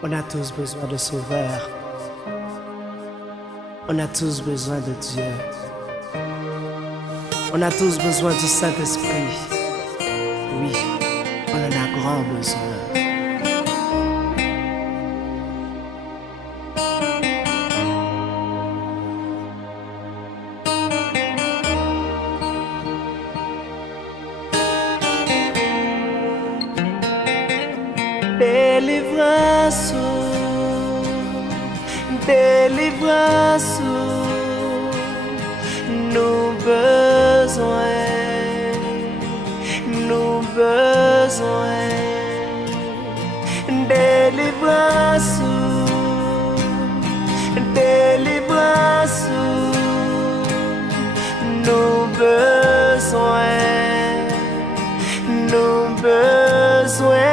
On a tous besoin de sauveur. On a tous besoin de Dieu. On a tous besoin du Saint-Esprit. Oui, on en a grand besoin. Délivrance, délivrance, nous besoin, nous besoin, délivrance, délivrance, nous besoin, nous besoin.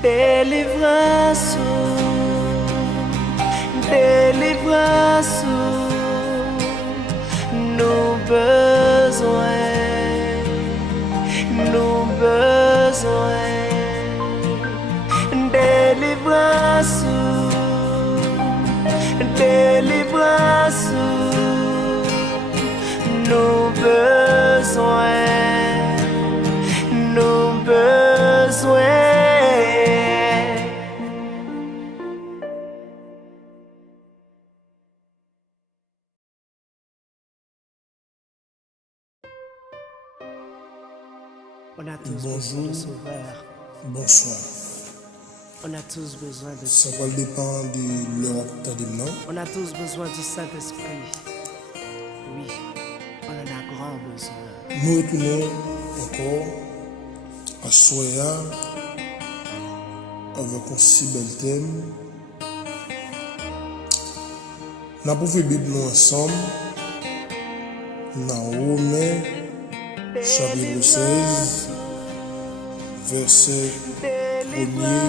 Délivrance, délivrance, nous besoin, nous besoin, délivrance, délivrance, nous besoin, nous besoin. On a tous besoin de sauveur. Bonsoir. On a tous besoin de Ça Dieu. va dépendre de leur attendement. On a tous besoin du Saint-Esprit. Oui, on en a grand besoin. Nous retournons encore à Soya avec un si bel thème. Nous avons fait la Bible ensemble dans Romains chapitre 16, verset 1er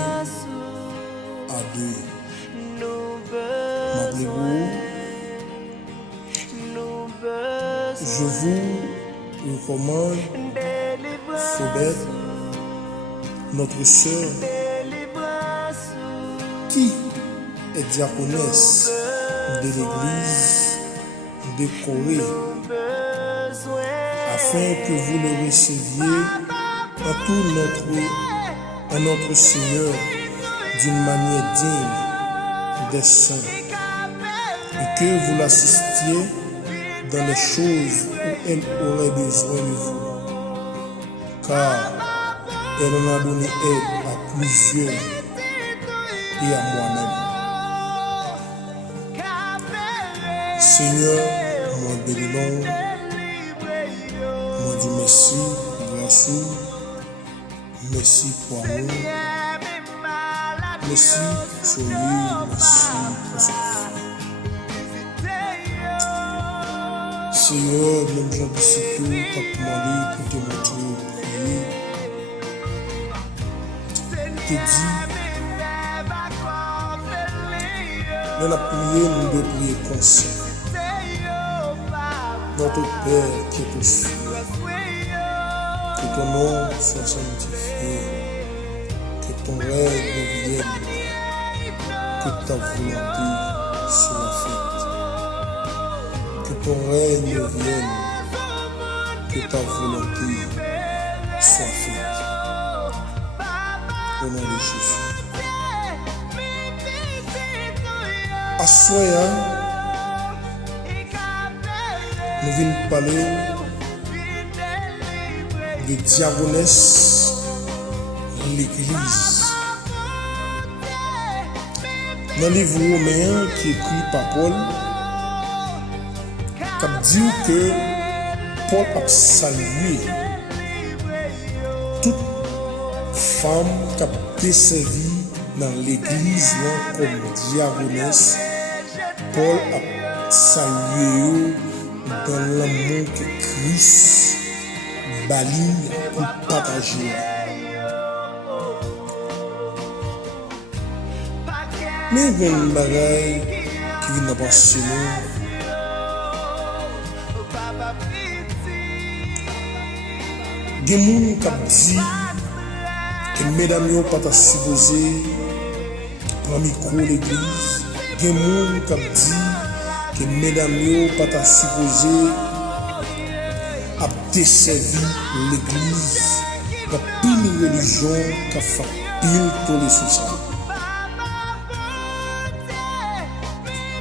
à 2. M'appelez-vous. Je vous recommande Faubette, notre sœur, qui est diaconesse de l'église de Corée, afin que vous le receviez en tout notre Seigneur d'une manière digne des saints, et que vous l'assistiez dans les choses où elle aurait besoin de vous, car elle en a donné aide à plusieurs et à moi-même. Seigneur, mon béni, mon Dieu, merci, grâce, merci pour nous, merci sur lui, merci pour son Seigneur, même Jean disciple t'a demandé pour te montrer prier. Te dit, nous avons prié, nous devons prier comme ça. Notre Père qui est aux cieux, que ton nom soit sanctifié, que ton règne vienne, que ta volonté soit faite. Que ton règne vienne, que ta volonté soit faite. Au nom de Jésus. À Soya, nous venons parler de diaconesse dans l'église. Dans le livre romain qui est écrit par Paul, qui dit que Paul a salué toute femme qui a desservi dans l'église comme diaconesse. Paul a salué dans l'amour que Christ bali pour partager. Mais il y a une bagaille qui vient de passer nous. Il y a des gens qui disent que mesdames ne sont pas supposées prendre micro l'église. Il y a des gens qui disent que mesdames ne sont pas supposées desservir l'église. Il y a pile de religion qui a fait pile tous les soucis.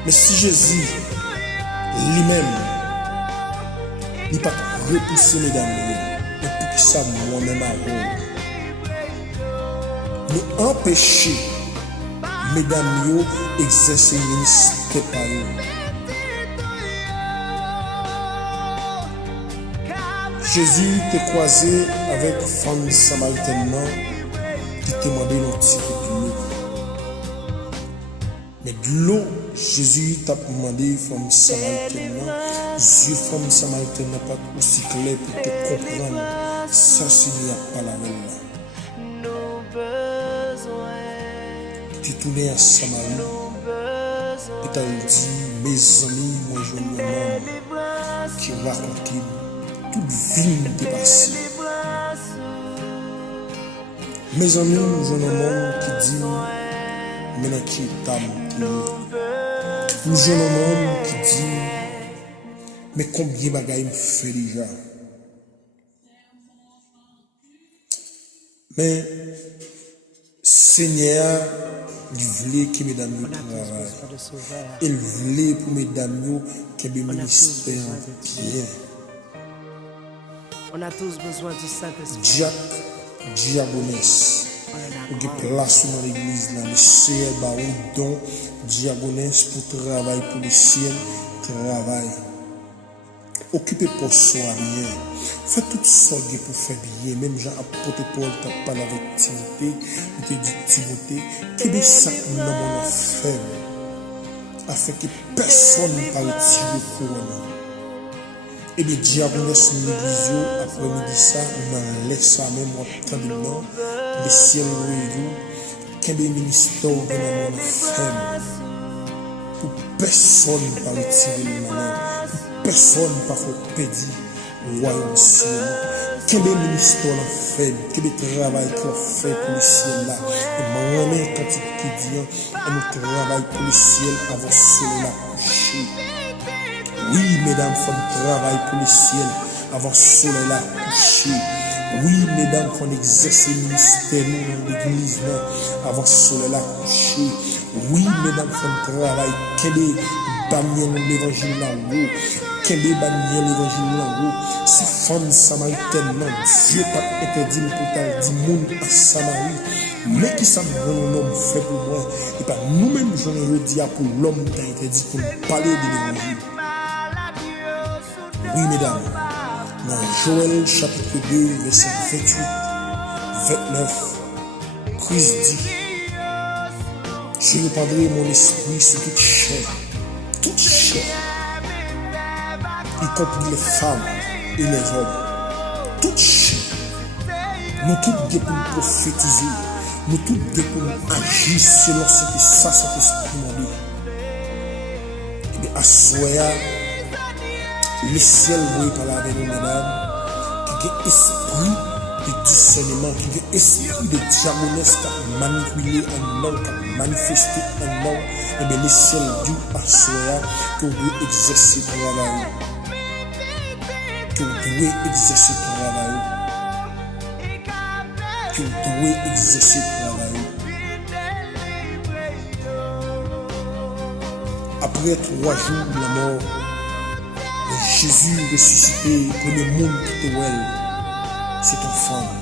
Mais si Jésus lui-même n'est pas repoussé mesdames, et pour que ça moi-même à nous empêcher mesdames d'exercer le ministère par eux. Jésus t'est croisé avec une femme samaritaine qui te demandait un petit peu de l'eau. Mais de l'eau, Jésus t'a demandé une femme samaritaine. Une femme samaritaine n'est pas aussi claire pour te comprendre. Ça, s'il n'y a pas la même. Tu tournais à Samarie et tu as dit, mes amis, moi je me demande qui raconte toute vie dépassée. Mes amis, je me demande qui dit, maintenant qui est âme qui est. Nous jeune homme qui dit, mais combien de bagailles me fait déjà. Mais Seigneur, il voulait que mesdames nous travaillent. Il voulait pour mesdames nous que le ministère bien. On a tous besoin du Saint-Esprit. Diaconesse. On ou qui place dans l'église là. Le Seigneur va ou don diagonesse pour travail pour le ciel, travail. Occupez pour soi bien. Faites tout ça pour faire bien. Même Jean apôtre Paul t'a parlé avec Timothée. Il te dit Timothée, qu'il est ça dans mon affaire. Afin que personne ne va retirer le couronne. Et les diabonesses de l'église, après-midi ça, on laisse ça même en temps de nom. Le ciel est vous. Quel est le ministère de mon affaire. Pour personne ne va retirer le nom. Personne ne va faire pédir le royaume ciel. Quel est le ministère de fait? Quel est le travail qu'on fait pour le ciel là? Et moi, quand il dit, on travaille pour le ciel avant cela coucher. Oui, mesdames, il faut travailler pour le ciel avant cela coucher. Oui, mesdames, il faut exercer le ministère dans l'église avant cela coucher. Oui, mesdames, il faut travailler. Quel est l'évangile là-haut? Quel est l'évangile là-haut? Si femme samaritaine, Dieu pas interdit pour ta dit monde à Samarie, mais qui ça bon homme fait pour moi, et pas nous-mêmes, j'en ai dit pour l'homme qui a interdit pour parler de l'évangile. Oui, mesdames, dans Joël chapitre 2, verset 28, 29, Christ dit, je répandrai mon esprit sur toute chair, y compris les femmes et les hommes, toute chair. Nous tous des pour prophétiser, nous tous des pour agir selon ce que ça, cet esprit m'a dit. Et bien, à soya, le ciel vous parler avec nous, mesdames, qui a esprit de discernement, qui a esprit de diabolesse, qui a manipulé un homme, qui a manifesté un homme. Et bien, le ciel dit à soya que vous devez exercer le travail. Que vous devez exercer le travail. Que vous devez exercer le travail. Après 3 jours de la mort, Jésus ressuscité, le premier monde qui te voit, c'est ton femme.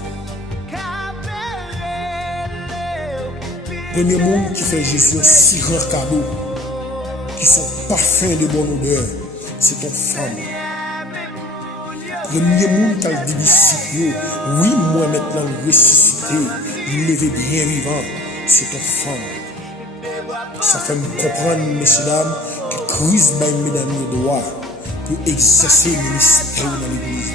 Le premier monde qui fait Jésus un si grand cadeau, qui sont parfums de bonne odeur, c'est ton femme. Le premier monde qui a le disciple, oui, moi maintenant ressuscité, levé bien vivant, c'est ton femme. Ça fait me comprendre, messieurs, dames, que Christ, mesdames, le droit pour exercer le ministère dans l'église.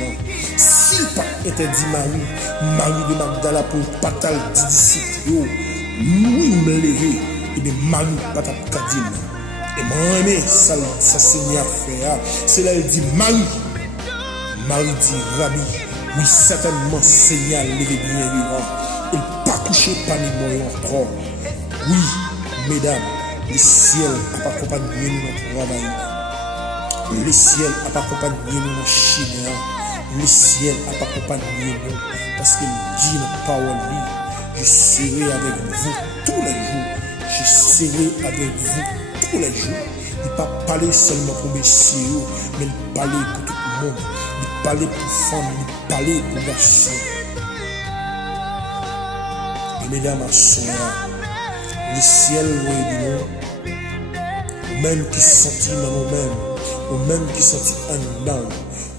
S'il n'a pas interdit Marie de Magdala pour patal des disciples, lui me lever et de Marie patal kadil. Et moi, ça Seigneur fait. C'est là, il dit Marie dit Rabbi, oui, certainement, Seigneur, levé bien vivant. Il n'a pas couché par les moyens encore. Oui, mesdames, le ciel n'a pas accompagné notre travail. Le ciel n'a pas accompagné nos chimères. Le ciel n'a pas accompagné nous. Parce qu'il dit dans la parole, je serai avec vous tous les jours. Je serai avec vous tous les jours. Il ne pas parler seulement pour messieurs, mais il parler pour tout le monde. Il parler pour femmes, il parler pour garçons. Et mesdames, à son le ciel est de nous, même qui sentit dans nous-mêmes, ou même qui sentit en dedans,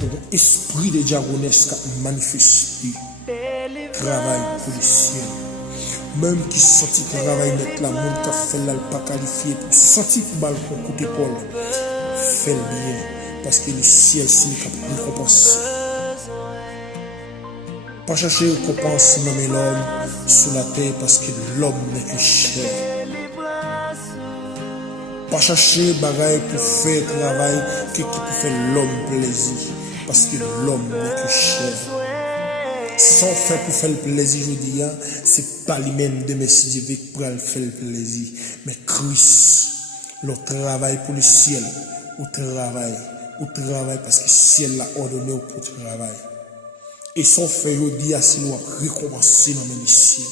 ou l'esprit de diagonesse qui a manifesté travail pour le ciel. Même qui sentit travail net la monde qui a fait là, pas qualifié, pour sentir pour balcon côté Paul, fait le bien, parce que le ciel c'est une récompense. Pas chercher une récompense dans l'homme sur la terre, parce que l'homme n'est que chair. Pas chercher bagaille pour faire travail qui peut faire l'homme plaisir, parce que l'homme n'est que chair. Sans faire pour faire le plaisir, je dis, c'est pas lui-même de Messie pour faire le plaisir, mais Christ, le travail pour le ciel, au travail parce que le ciel l'a ordonné pour le travail. Et sans faire, je dis, c'est nous récompenser dans le ciel.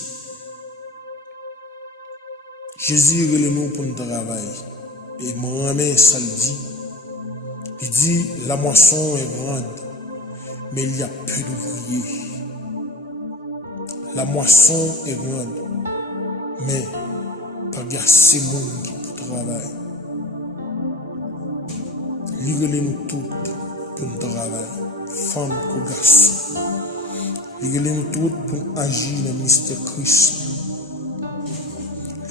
Jésus est nous pour le travail. Et moi-même, ça le dit. Il dit, la moisson est grande, mais il y a peu d'ouvriers. La moisson est grande, mais pas assez de monde qui pour travailler. Livrez-nous toutes pour nous travailler, femmes ou garçons. Livrez-nous toutes pour agir dans le ministère de Christ.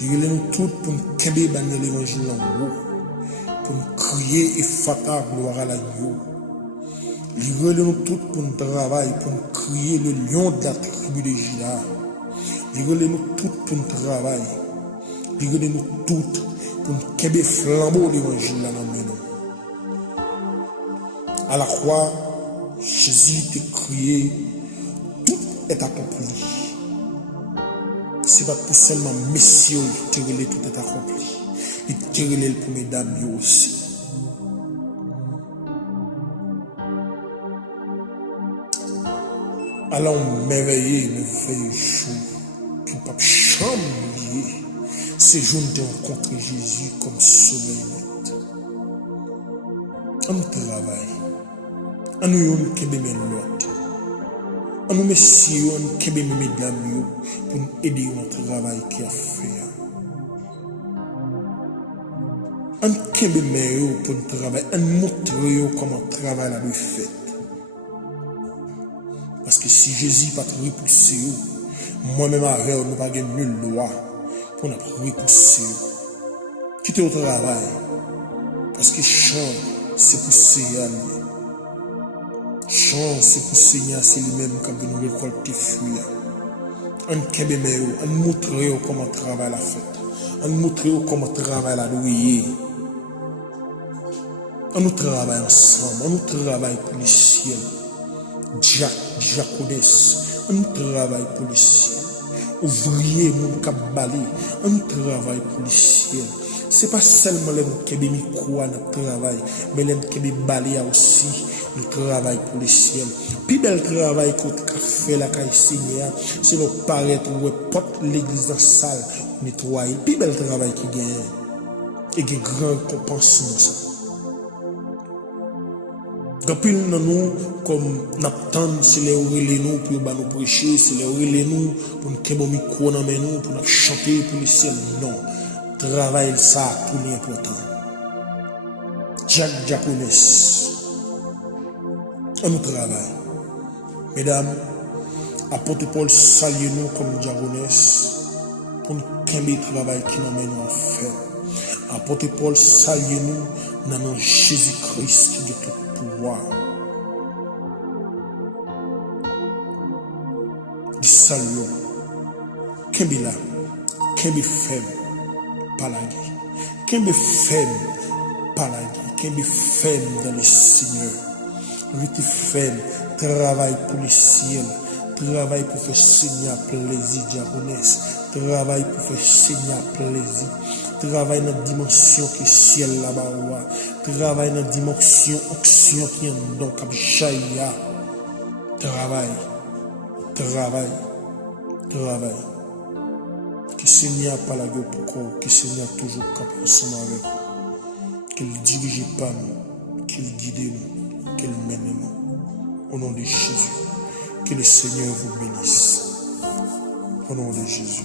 Livrez-nous toutes pour nous créer l'évangile en haut, pour nous crier et fata gloire à l'agneau. Livrez-nous toutes pour nous travailler, pour nous crier le lion de la tribu de Juda. Livrez-nous toutes pour nous travailler. Livrez-nous toutes pour nous créer flambeau l'évangile dans nous. À la croix, Jésus t'a crié, tout est accompli. Ce n'est pas tout seulement messieurs qui te relèvent, tout est accompli. Il te relève pour mesdames aussi. Allons merveiller, merveilleux jour, qui ne peut pas chamblier. Ces jours de rencontrer Jésus comme sauveur net. On nous travaille. On nous kebe men l'autre. On nous messieurs, on kebe men mesdames pour nous aider dans le travail qui a fait. On kebe men pour nous travailler, on montre comment le travail a été fait. Parce que si Jésus n'a pas repoussé, moi-même avec nous n'avons pas nulle loi pour nous repousser. Quittez au travail. Parce que chant, c'est pour Seigneur. Chant, c'est pour Seigneur, c'est lui-même qui a nous récolter fruits. On kebe men, on montre comment le travail a fait. On montre comment le travail a douillé. On nous travaille ensemble, on nous travaille pour le ciel. Diaconesse, on travaille pour le ciel. Ouvrier, mon kabbalé, on travaille pour le ciel. Ce n'est pas seulement les qui ont micro dans le travail, mais les qui ont balé aussi, nous travaillons pour le ciel. Puis bel travail qu'on a fait la Seigneur, c'est nous paraître ou porte l'église dans la salle, nettoyer. Puis bel travail qui gagne. Et qui grand récompense dans ça. Depuis nous, comme nous attendons, c'est les oreilles nous pour nous prêcher, c'est les oreilles nous pour nous faire un micro dans nous, pour nous chanter pour le ciel. Non, travail ça, tout l'important. Diaconesse, on nous travaille. Mesdames, apôtre Paul salue nous comme diaconesse pour nous faire le travail qui nous mène à faire. Apôtre Paul salue nous dans le nom de Jésus-Christ de tout pouvoir. Du salut, qu'est-ce là, qu'est-ce faible par la guerre, qu'est-ce faible par la guerre, qu'est-ce faible dans le Seigneur. Lui qui faible, travaille pour le ciel, travaille pour faire Seigneur plaisir, diaconesse, travaille pour faire Seigneur plaisir. Travaille dans la dimension qui est ciel là-bas. Travaille dans la dimension action qui est donc à Jaïa. Travaille. Que Seigneur pas la gueule pour quoi. Que Seigneur toujours capable ensemble avec nous. Qu'il dirige pas nous. Qu'il guide nous. Qu'il mène nous. Au nom de Jésus. Que le Seigneur vous bénisse. Au nom de Jésus.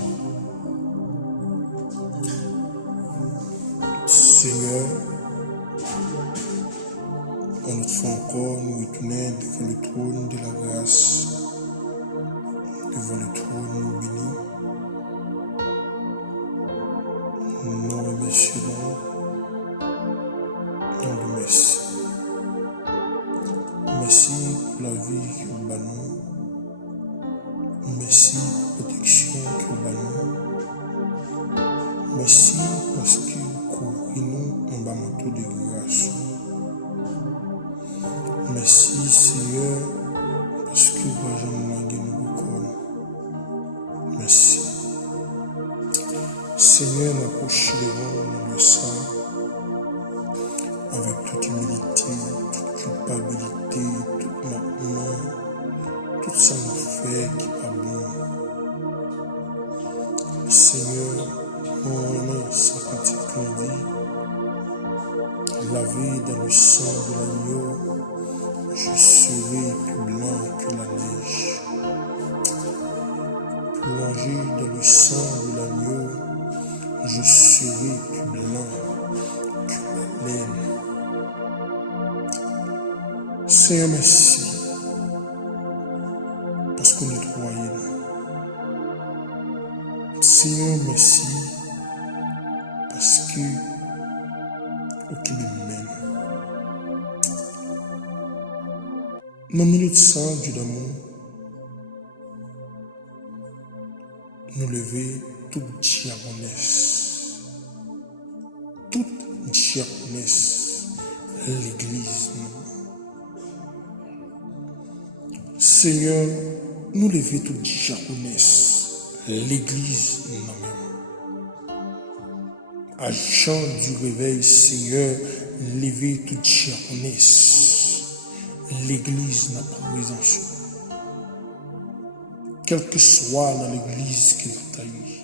Seigneur, une autre fois encore, nous retournons devant le trône de la grâce, devant le trône béni. Nous remercions, nous nous merci. Merci pour la vie qui est au nous. Merci pour la protection qui est au nous. Merci parce que nous en bas manteau de grâce. Merci Seigneur parce que nous beaucoup. Merci. Seigneur, nous approchons devant le sang avec toute humilité, toute culpabilité, tout manquement, tout ça nous fait qui n'est pas bon. Seigneur, mon sans petit candie, lavé dans le sang de l'agneau, je serai plus blanc que la neige. plongé dans le sang de l'agneau, je serai plus blanc que la laine. Seigneur, merci, parce que nous te croyons. Seigneur, merci, parce que tu nous mènes. Nos minutes sans Dieu d'amour, nous lever toute diaconesse, l'Église. Seigneur, nous lever toute diaconesse, l'Église nous-mêmes. Agent du réveil, Seigneur, lever toute diaconesse, l'Église n'a pas présence. Quel que soit dans l'Église qu'il t'a eu,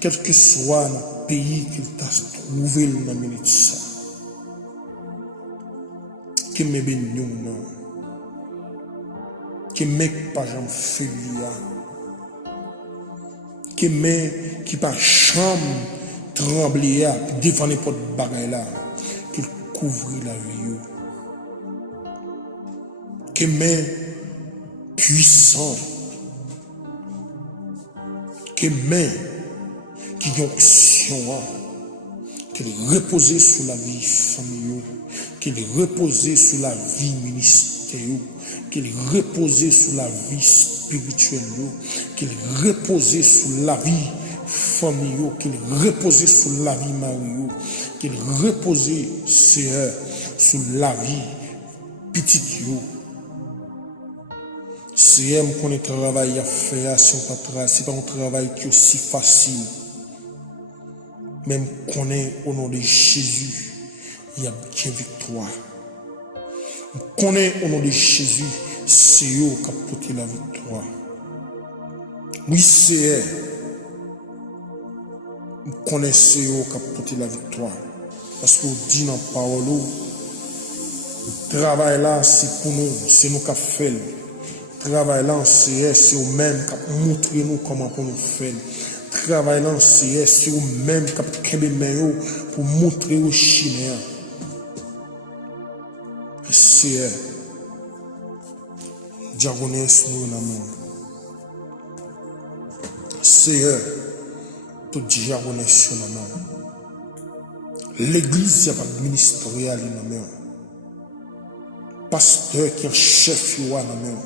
quel que soit dans le pays qu'il t'a trouvé dans la minute ça, que me bénisse non, que mec pas jamais fait liya, que mec qui pas jamais tremblé devant n'importe bagaille là, qu'il couvre la vie, que mec puissant, que main qui ont action, qu'elle repose sur la vie familiale, qu'elle repose sur la vie ministérielle, qu'elle repose sur la vie spirituelle, qu'elle repose sur la vie familiale, qu'elle repose sur la vie mariée, qu'elle repose sur la vie petite. Si on connaît le travail à faire, si on c'est pas un travail qui est aussi facile. Même qu'on est au nom de Jésus, il y a bien victoire. On connaît au nom de Jésus, c'est eux qui ont porté la victoire. Oui, c'est eux. On connaît c'est eux qui ont porté la victoire. Parce qu'on dit dans la parole, le travail là, c'est pour nous, c'est nous qui avons fait. Travail là, c'est eux-mêmes qui montrent nous comment nous faire. Travail là, c'est eux-mêmes qui ont pour montrer aux Chinois. C'est eux. Diagonesse nous en amour. C'est eux. Tout diagonesse en amour. L'église, il n'y a pas de ministériel en amour. Pasteur qui est chef en amour.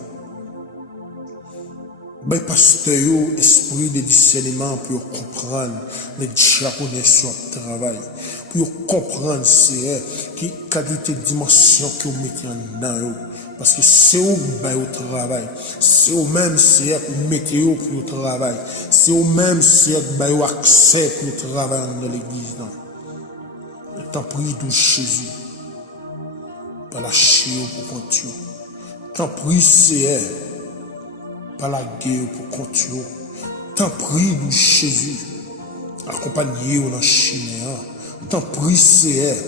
Ben pasteur yo esprit de discernement pour comprendre les diaconés sur le travail, pour comprendre c'est qui qualité dimension que vous mettez en dedans, parce que c'est eux qui au travail, c'est eux même c'est qui mettez pour le travail, c'est eux même c'est qui accès pour le travail dans l'église. Tant prie de Jésus, pas lâcher pour continuer. Tant prie c'est pas la guerre pour continuer. Tant prie de Jésus, accompagné dans le Chine. Tant prie c'est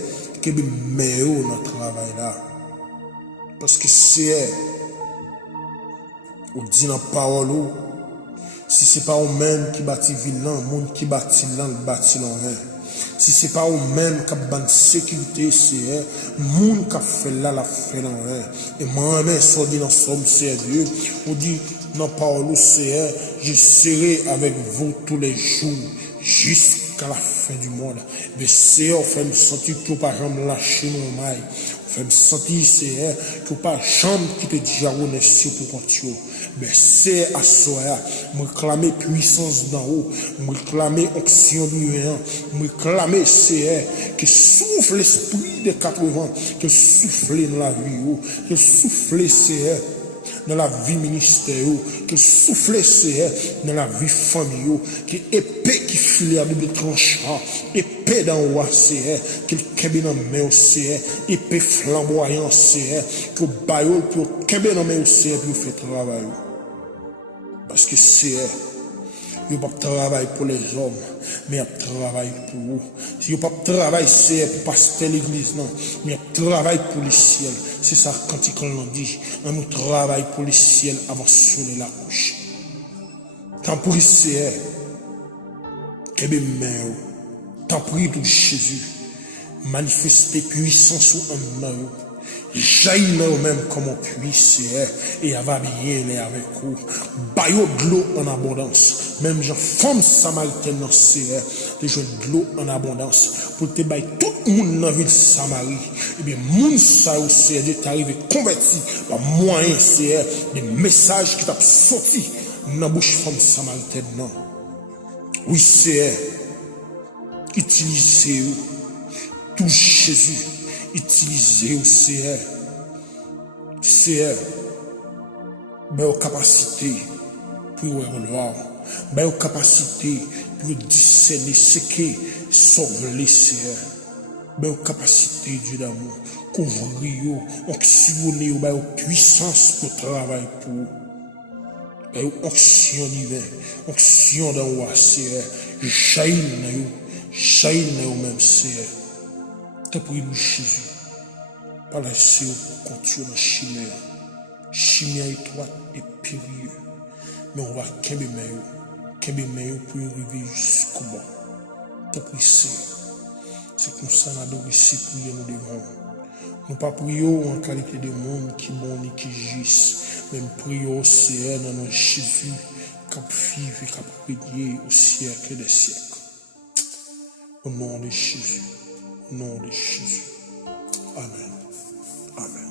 que le meilleur dans le travail là. Parce que c'est on dit dans la parole, si ce n'est pas au même qui bâtit ville, le monde qui bâtit là, le bâtit là. Si ce n'est pas au même qui a une sécurité, c'est le monde qui a fait là, la fait là. Et moi-même, ça dit dans Somme, c'est Dieu. On dit dans la parole, c'est je serai avec vous tous les jours jusqu'à la fin du monde. Mais c'est on fait me sentir que pas jamais lâcher nos mailles. On fait me sentir c'est que pas jamais quitter diagonesse pour continuer. Mais c'est à soi, me réclamer puissance d'en haut, me réclamer onction du néant, me réclamer c'est que souffle l'esprit des 80, que souffle dans la vie, que souffle c'est dans la vie ministérielle, que souffle c'est dans la vie familiale, que épée qui file à double tranchant, épée d'en haut c'est que le dans main c'est épée flamboyant c'est que baillot pour le dans main c'est pour faire travail. Parce que c'est il n'y a pas de travail pour les hommes, mais il y a de travail pour vous. Si il n'y a pas de travail, c'est pour passer l'église, non. Mais il y a de travail pour le ciel. C'est ça quand il dit. On nous travaille pour le ciel avant de sonner la couche. T'en prie, Seigneur. Kebe men, t'en prie tout Jésus. Manifester puissance en nous. Jaillit nous même comme on puisse et va bien aller avec vous. Bayo de l'eau en abondance. Même gens femme samaritaine dans Seigneur, de jouer de l'eau en abondance pour te bailler tout le monde dans la ville de Samarie. Et bien, moun ça aussi, Dieu t'arrive converti par moyen, Seigneur, des messages qui t'a sorti dans la bouche femme samaritaine. Non. Oui, Seigneur, utilisez-vous, tout Jésus. Utilisez au Seigneur. Seigneur, ben aux capacités pour voir, ben aux capacités pour discerner ce qui sauve les Seigneur. Ben aux capacités Dieu d'amour, couvrir, onctionner, ben aux puissances pour travailler pour. Ben aux onction divine, onction d'en haut, Seigneur. Jaillit dans même Seigneur. Te prie nous Jésus, par la Seigneur pour continuer dans chimère. Chimère étroite et périlleuse. Mais on va kembe meilleur pour arriver jusqu'au bout. Te prie Seigneur. C'est comme ça nous adorons ici, prier nous devant. Nous pas prions en qualité de monde qui bon et qui juste. Même prions Seigneur dans notre Jésus, qui vive et qui prier au siècle des siècles. Au nom de Jésus. Au nom de Jésus. Amen. Amen.